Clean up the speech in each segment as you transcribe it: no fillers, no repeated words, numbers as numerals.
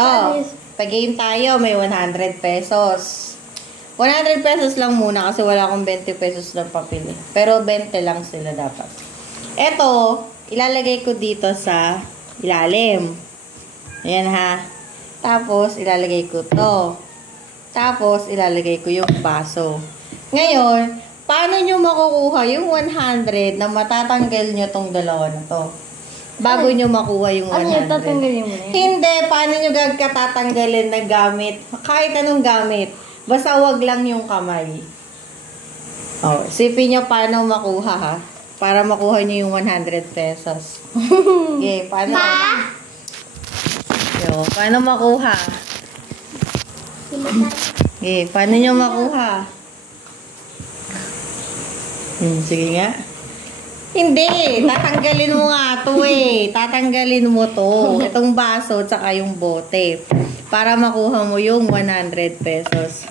Ito, pag-game tayo, may 100 pesos. 100 pesos lang muna kasi wala akong 20 pesos na papili. Pero 20 lang sila dapat. Ito, ilalagay ko dito sa ilalim. Ayan ha. Tapos, ilalagay ko to. Tapos, ilalagay ko yung baso. Ngayon, paano nyo makukuha yung 100 na matatanggal nyo tong dalawa na to? Bago nyo makuha yung 100. Ano yung tatanggalin mo na yun? Hindi, paano nyo katatanggalin na gamit? Kahit anong gamit. Basta wag lang yung kamay. Oh, isipin nyo paano makuha ha. Para makuha nyo yung 100 pesos. Okay, paano? Yo, paano makuha? Okay, paano nyo makuha? Sige nga. Hindi, tatanggalin mo nga to eh. Tatanggalin mo to. Itong baso, tsaka yung bote. Para makuha mo yung 100 pesos.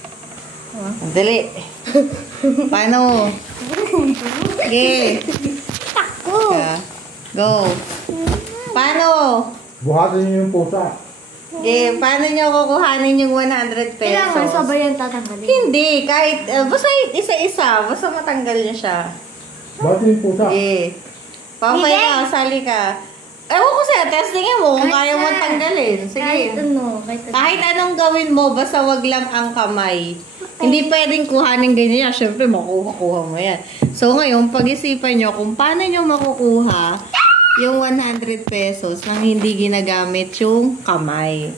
Dali. Paano? Okay. Tako. Go. Paano? Buhatin niyo yung pusa. Okay, paano nyo kukuhanin yung 100 pesos? Kailangan sabayan tatanggalin. Hindi, kahit, basta isa-isa. Basta matanggal nyo siya. Buhatin yung pusa. Okay. Papay ka, sali ka. Ewan ko sa'yo, testingin mo kung kaya mo tanggalin. Sige. Kahit anong gawin mo, basta wag lang ang kamay. Hindi pwedeng kuhanin ganyan. Siyempre, makuha mo yan. So, ngayon, pag-isipan nyo kung paano nyo makukuha yung 100 pesos nang hindi ginagamit yung kamay.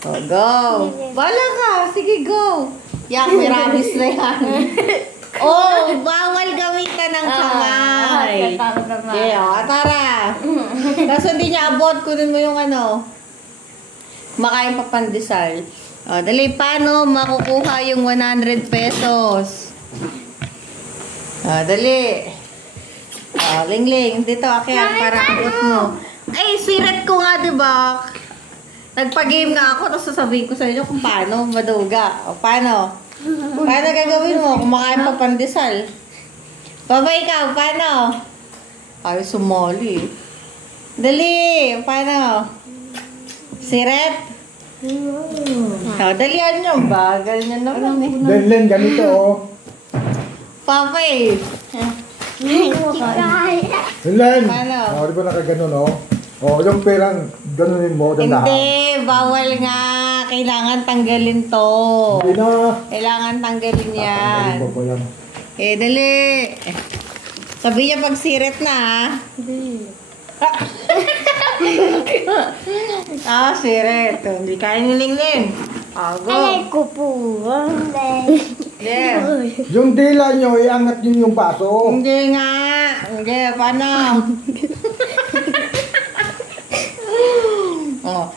So, go. Bala ka. Sige, go. Yak, may rabies na yan. Oh, bawal gamitan ng kamay. Yeah, tara. Tapos hindi niya abot, kunin mo yung ano. Makain pa pandesal. Oh, dali, paano makukuha yung 100 pesos? Dali. Lingling, dito akyat para abot mo. Ay, sirat ko nga, diba? Nagpa-game nga ako, tapos sasabihin ko sa inyo kung paano maduga. O, paano? Paano gagawin mo? Kumakain pa pandesal. Baba ikaw, paano? Ay, sumali. Dali, paano? Siret? Dalian nyo, bagal nyo naman eh. Len, ganito oh. Papay. Len! Paano? Oh, di ba nakaganon oh? Oh, yung perang ganunin mo, dandahan. Hindi, bawal nga. Kailangan tanggalin to. Hindi na. Kailangan tanggalin yan. Tanggalin ko yan. Dali. Sabi niya pag siret na, Hindi. siret. Hindi kaya nilingling. Go. Alay ko po. Yeah. Yung dila nyo, iangat nyo yung baso. Hindi nga. Hindi, paano?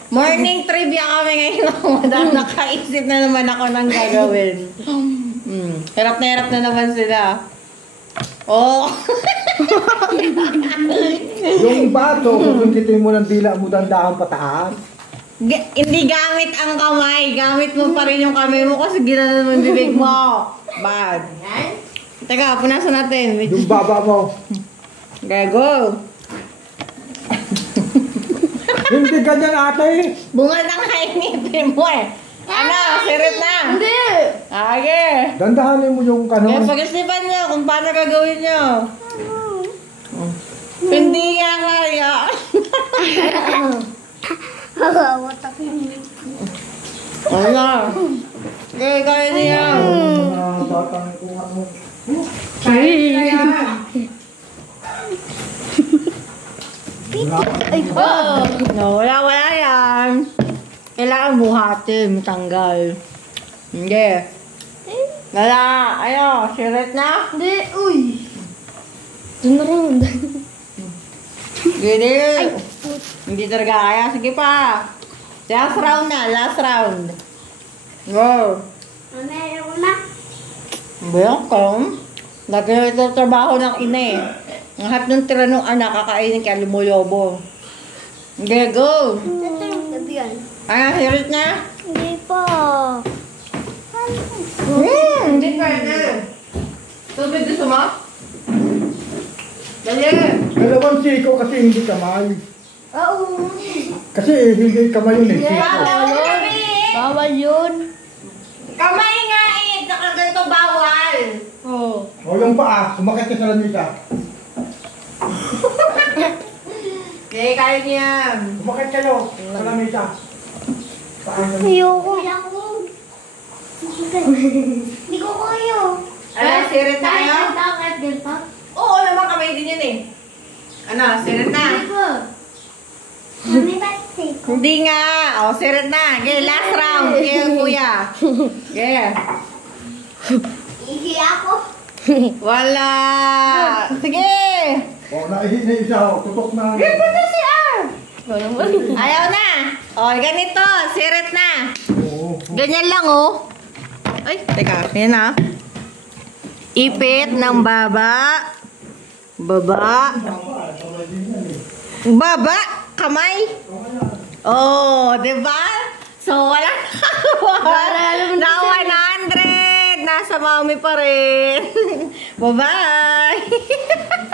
Morning trivia kami ngayon. Madam, nakaisip na naman ako ng gagawin. Hirap na naman sila. Oh. Yung baso, kukuntitin mo ng dila mo dandahan pataas. Hindi gamit ang kamay. Gamit mo pa rin yung kamay mo kasi ginanon mo yung bibig mo. Bad. Teka, punasan natin. Yung baba mo. Okay, go. Hindi ganyan ate. Bunga ng kainipin mo eh. Ano, sirit na. Hindi. Okay. Dandahanin mo yung Kaya kanon. pag-isipan nyo kung paano gagawin nyo. Hindi nga kaya. Ano? Okay, kaya niya. Batang kung ano. Kaya niya. No, wala yan. Kailangan buhatin, matanggal. Hindi. Wala. Ayo, sirit na. Hindi. Uy. Doon na rin. Gini. Hindi talaga kaya. Sige pa. Last round na. Last round. Go. Meron na. Welcome. Lagi na ito trabaho ng ina eh. Ang harap ng tira ng anak, kakainin kaya lumulobo. Okay, go. Ito yung gabi yan. Hirit na? Hindi pa. Hindi pwede. Tubig gusto mo? Dali. Dalawang siko kasi hindi kamay. Oo. Kasi hindi kamay yun eh. Bawal yun. Bawal yun. Kamay nga eh. Saka ganito bawal. Oo. O yung paa, sumakit ka sa lamisa. Okay, kaya niyan. Sumakit kayo sa lamisa. Ayoko. Hindi ko kayo. Ano, sirit na kayo? Bakit ganito? Oo naman, kamay din yan eh. Ano, sirit na? Mami, bakit Hindi nga. O, sirit na. Okay, last round. Okay, kuya. Okay. Easy ako. Wala. Sige. O, naihi na isa. O, tutok na. Punta si R. Ayaw na. O, ganito. Sirit na. Oo. Ganyan lang, oh. Ay, teka. Yan na. Ipit ng baba. Baba. Baba. Kamay. Oh, diba? So, wala na 100. Nasa mami pa rin. Bye-bye.